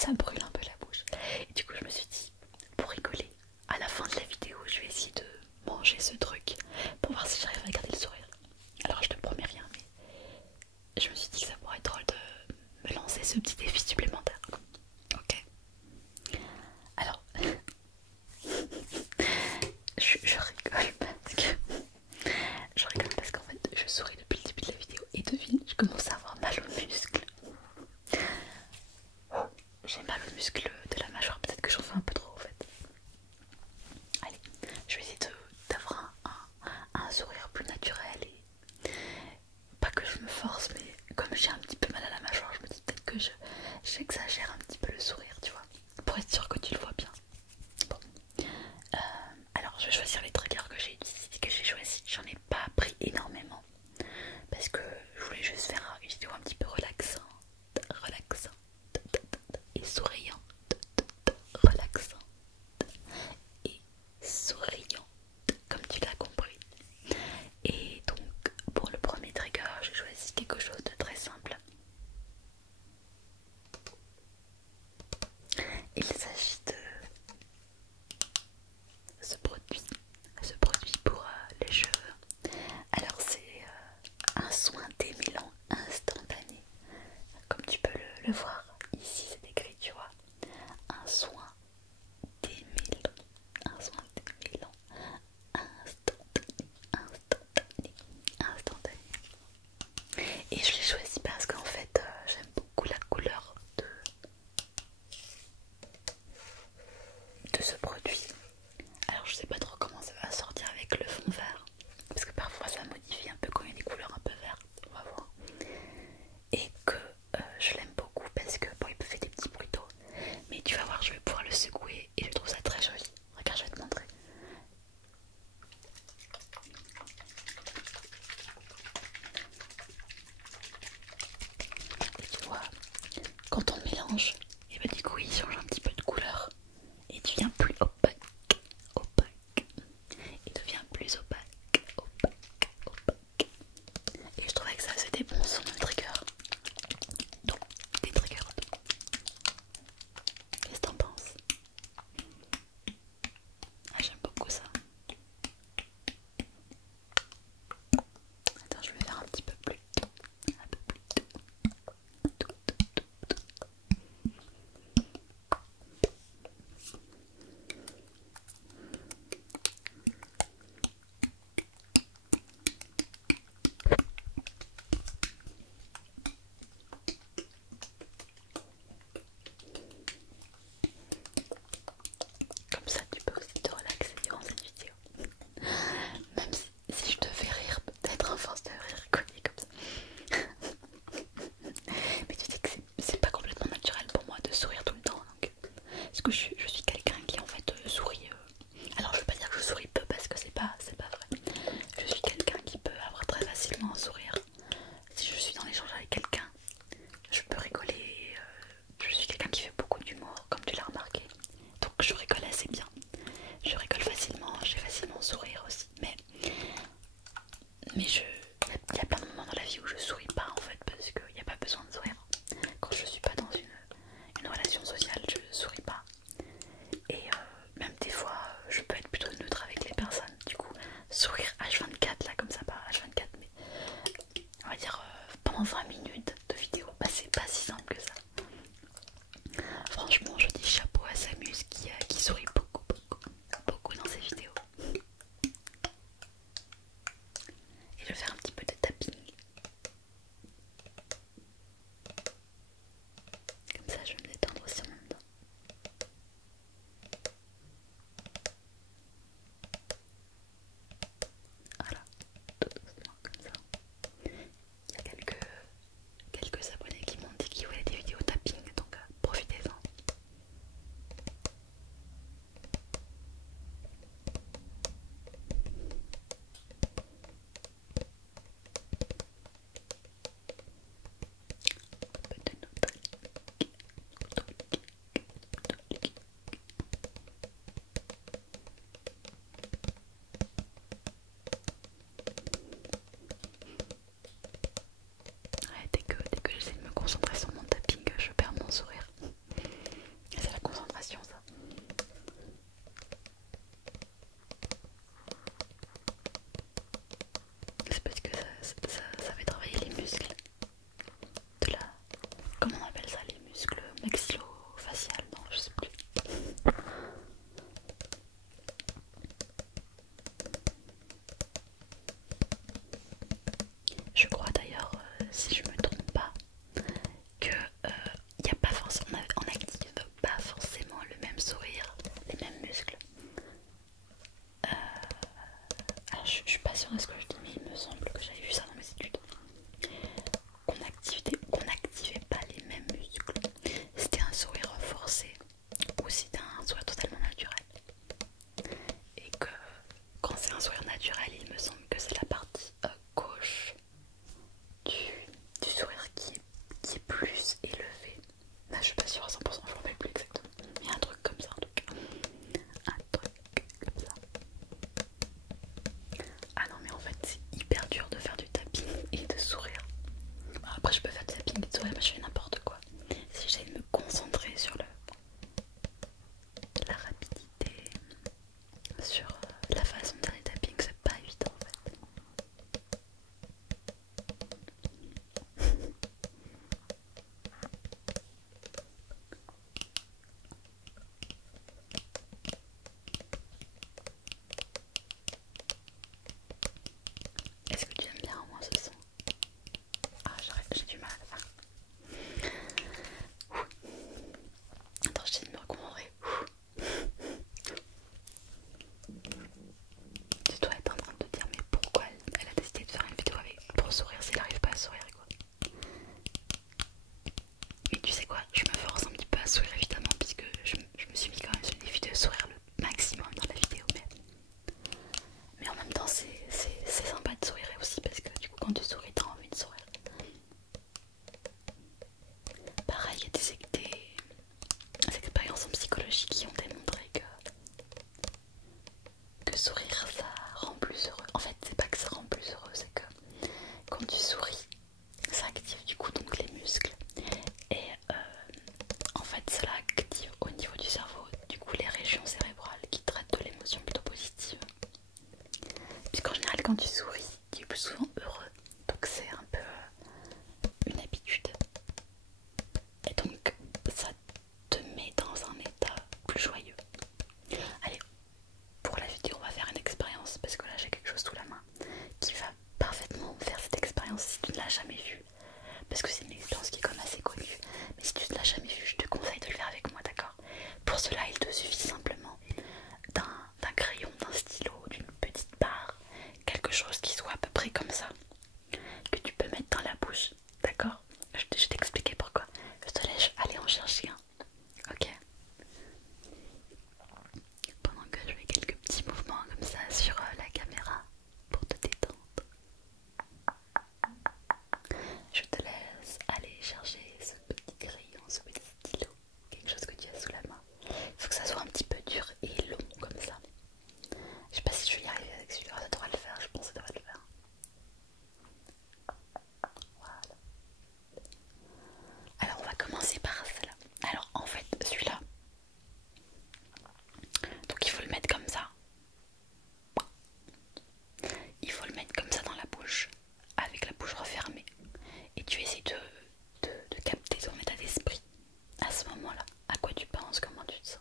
ça me brûle un peu la bouche. Et du coup je me suis dit, pour rigoler, à la fin de la vidéo je vais essayer de manger ce truc pour voir si j'arrive à garder le sourire. Alors je te promets rien, mais je me suis dit que ça pourrait être drôle de me lancer ce petit défi supplémentaire. Ok. Alors je rigole parce que qu'en fait je souris depuis le début de la vidéo et devine, je commence à avoir mal aux muscles. J'ai mal aux muscles de la mâchoire, peut-être que j'en fais un peu trop en fait. Allez, je vais essayer d'avoir un sourire plus naturel et pas que je me force, mais comme j'ai un petit peu mal à la mâchoire, je me dis peut-être que j'exagère un petit peu le sourire, tu vois, pour être sûr que tu le vois bien. Bon, alors je vais choisir les triggers que j'ai choisis. J'en ai pas pris énormément parce que je voulais juste faire une vidéo un petit peu relaxante et souriante, relaxante et souriante, comme tu l'as compris. Et donc pour le premier trigger, j'ai choisi quelque chose de très simple. Il s'agit de ce produit pour les cheveux. Alors c'est un soin démêlant instantané, comme tu peux le voir ici, c'est écrit, tu vois, un soin démêlant, instantané. Et je l'ai choisi parce qu'en fait j'aime beaucoup la couleur de ce produit. Alors je sais pas trop comment ça va sortir avec le fond vert, parce que parfois ça modifie un peu quand il y a des couleurs un peu vertes, on va voir. Et que je l'aime beaucoup parce que bon, il fait des petits bruits d'eau, mais tu vas voir, je vais pouvoir le secouer et je trouve ça très joli. Regarde, je vais te montrer. Et tu vois, quand on le mélange, et bah du coup il change un petit peu de couleur et devient plus opaque. Il devient plus opaque. Et je trouvais que ça faisait des bons sons de trigger. Donc, des triggers. Qu'est-ce que t'en penses? Ah, j'aime beaucoup ça. Attends, je vais faire un petit peu plus. Un peu plus. Comme ça, tu peux aussi te relaxer durant cette vidéo. Même si je te fais rire, peut-être en force de rigoler comme ça. Mais tu sais que c'est pas complètement naturel pour moi de sourire tout le temps. Donc, parce que je suis quelqu'un qui en fait sourit. Alors je veux pas dire que je souris peu parce que c'est pas vrai. Je suis quelqu'un qui peut avoir très facilement un sourire. Si je suis dans l'échange avec quelqu'un, je peux rigoler. Je suis quelqu'un qui fait beaucoup d'humour, comme tu l'as remarqué. Donc je rigole assez bien. Je rigole facilement, j'ai facilement sourire aussi. Mais il y a plein de moments dans la vie où je souris pas en fait, parce qu'il n'y a pas besoin de sourire. Quand je suis pas dans une relation sociale, je souris pas. Et même des fois, je peux être plutôt neutre avec les personnes. Du coup, sourire H24 là comme ça, pas H24, mais on va dire pendant 20 minutes de vidéo, bah, c'est pas si simple que ça. Franchement, je dis chapeau à Samus qui sourit beaucoup dans ses vidéos. Et je vais faire un petit peu de tapping. Comme ça, je vais me détendre aussi en même temps. Voilà, tout doucement comme ça. Il y a quelques abonnés qui m'ont dit qu'ils voulaient des vidéos tapping, donc profitez-en. parce que ça fait travailler les muscles de la... Comment on appelle ça, les muscles maxillo-facial? Non, je sais plus. Je crois d'ailleurs, si je me trompe pas, que y a pas forcément, on n'active pas forcément le même sourire, les mêmes muscles. Alors je suis pas sûre de ce que je dis, mais il me semble que j'avais vu ça dans mes études. Qu'on n'activait pas les mêmes muscles. C'était un sourire forcé ou c'était un sourire totalement naturel. Et que quand c'est un sourire naturel, il me semble que c'est la partie gauche du sourire qui est plus élevé. Là, je suis pas sûre à 100%, je m'en rappelle plus exactement. Mais il y a un truc comme ça en tout cas. Un truc comme ça. Ah non, mais en fait, c'est hyper dur de faire du tapping et de sourire. Bon, après, je peux faire du tapping et de sourire, mais je fais n'importe quoi. Si j'essaie de me concentrer sur la rapidité, sur la façon de faire du tapping, c'est pas évident en fait. Est-ce que tu aimes bien au moins ce son? Ah, j'ai du mal à le faire. Attends, j'essaie de me reconcentrer. Tu dois être en train de te dire, mais pourquoi elle a décidé de faire une vidéo pour sourire s'il n'arrive pas à sourire quoi. Mais tu sais quoi, je me force un petit peu à sourire évidemment, puisque je me suis mis quand même sur une défi de sourire le maximum dans la vidéo, mais en même temps c'est sympa de sourire aussi, parce que du coup quand tu souris t'as envie de sourire. Pareil, il y a des expériences en psychologie qui ont démontré que sourire ça rend plus heureux. En fait c'est pas que ça rend plus heureux, c'est que quand tu souris ça active du coup donc les muscles et en fait cela active au niveau du cerveau du coup les régions cérébrales qui traitent de l'émotion plutôt positive, puisqu'en général quand tu souris tu es plus souvent heureux, donc c'est un peu une habitude et donc ça te met dans un état plus joyeux. Allez, pour la vidéo on va faire une expérience, parce que là j'ai quelque chose sous la main qui va parfaitement faire cette expérience si tu ne l'as jamais vue, parce que c'est une expérience qui est quand même assez connue, mais si tu ne l'as jamais vue je te conseille de le faire avec moi, d'accord? Pour cela il te suffit simplement d'un crayon, d'un stylo, d'une petite barre, quelque chose qui soit à peu près comme ça, que tu peux mettre dans la bouche, d'accord? Je vais t'expliquer pourquoi. Je te laisse aller en chercher un, ok? Pendant que je fais quelques petits mouvements comme ça sur la caméra pour te détendre, je te laisse aller chercher ce petit crayon, ce petit stylo, quelque chose que tu as sous la main. Il faut que ça soit un petit peu dur et long comme ça. Je sais pas si je vais y arriver avec celui-là, ça devrait le faire, je pense que ça devrait le faire. Voilà. Alors on va commencer par celle-là. Alors en fait celui-là, donc il faut le mettre comme ça. Il faut le mettre comme ça dans la bouche, avec la bouche refermée. Et tu essaies de capter ton état d'esprit à ce moment-là. À quoi tu penses, comment tu te sens.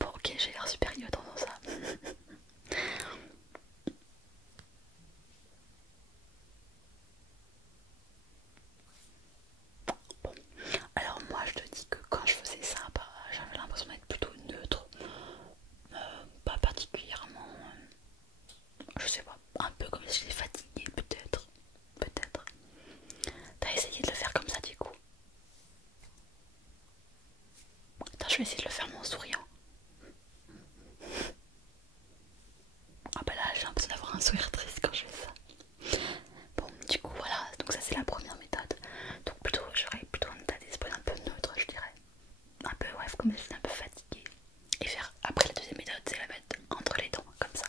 Bon ok, j'ai l'air super idiote en faisant ça. Bon, alors moi je te dis que quand je faisais ça, bah, j'avais l'impression d'être plutôt neutre, pas particulièrement, je sais pas, un peu comme si j'étais fatiguée peut-être, peut-être. T'as essayé de le faire comme ça du coup? Attends, je vais essayer de le faire en souriant. Ah bah là j'ai l'impression d'avoir un sourire triste quand je fais ça. Bon du coup voilà, donc ça c'est la première méthode. Donc plutôt j'aurais plutôt un état d'esprit un peu neutre je dirais. Un peu bref comme si j'étais un peu fatiguée. Et faire après la deuxième méthode c'est la mettre entre les dents comme ça.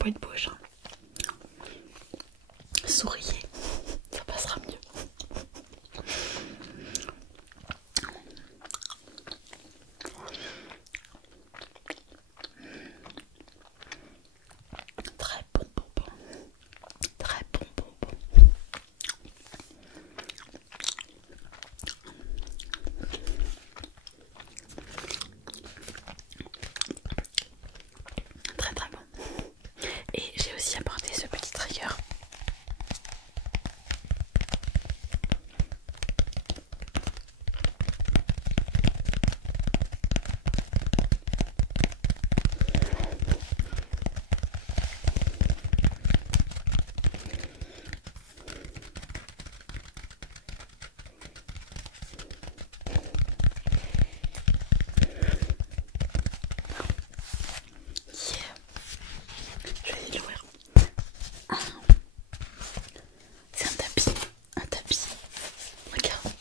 bruit de bouche. Hein. Souriez, ça passera mieux. Très bon bonbon. Très bon bonbon. Très très bon. Et j'ai aussi apporté ce petit trigger. Je vais essayer de l'ouvrir. C'est un tapis. Un tapis. Regarde.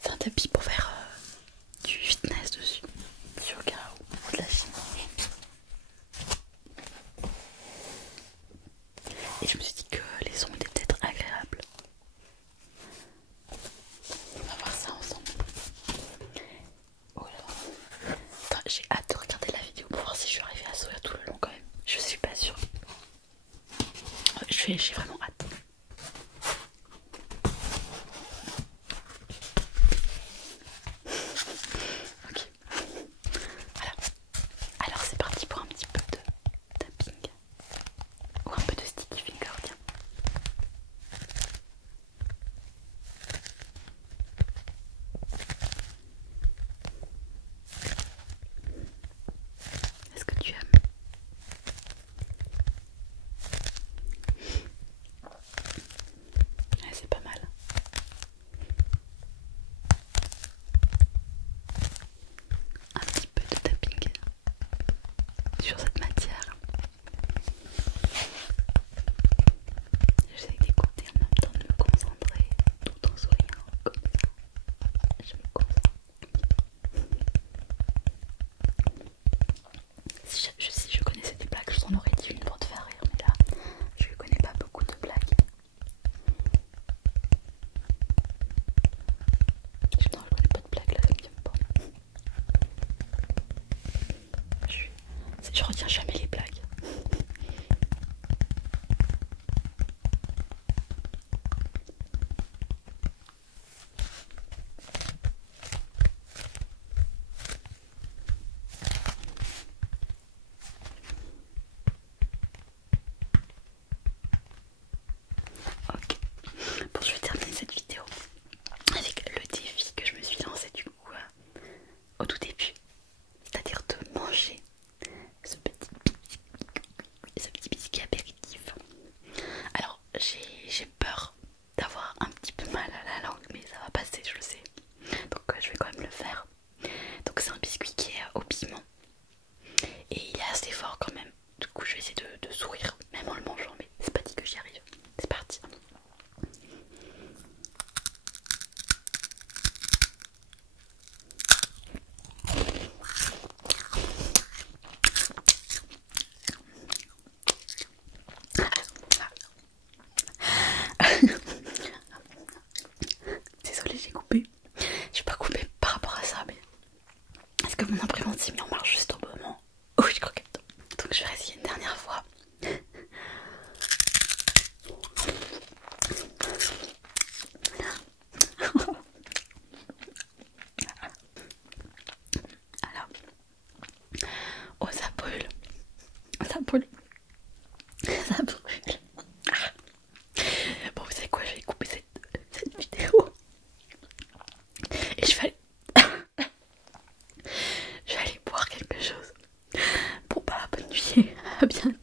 C'est un tapis pour faire du fitness dessus. Du yoga ou de la gym. Et je me suis dit que les sons étaient peut-être agréables. On va voir ça ensemble. Oh là. Attends, j'ai hâte de regarder la vidéo pour voir si je suis arrivée à sourire tout le long quand même. Je suis pas sûre. J'ai vraiment hâte. Ok. Voilà. Alors c'est parti pour un petit peu de tapping. Ou un peu de sticky finger, tiens. Est-ce que tu aimes? Ouais, c'est pas mal. Un petit peu de tapping sur cette matière. J'essaie d'écouter en même temps de me concentrer tout en souriant comme ça. Je me concentre. Si je connaissais des blagues, je t'en aurais dit une pour te faire rire, mais là, je connais pas beaucoup de blagues. Non, je connais pas de blagues là, ça me vient pas. Je retiens jamais les blagues. Ok, bon, je vais terminer cette vidéo avec le défi que je me suis lancé du coup au tout début, c'est-à-dire de manger ce petit biscuit apéritif. Alors j'ai peur d'avoir un petit peu mal à la langue, mais ça va passer, je le sais. Donc je vais quand même le faire. Donc c'est un biscuit qui est au piment et il est assez fort quand même. Du coup je vais essayer de sourire même en le mangeant, mais c'est pas dit que j'y arrive. C'est parti. Désolée, j'ai coupé. J'ai pas coupé par rapport à ça, mais est-ce que mon imprimante s'est mis en marche juste au moment où je croquette? Donc je vais essayer une dernière fois. Alors, oh ça brûle, ça brûle, ça brûle. Ah. Bon, vous savez quoi, je vais couper cette vidéo et je vais aller boire quelque chose. Bon bah bonne nuit, à bientôt.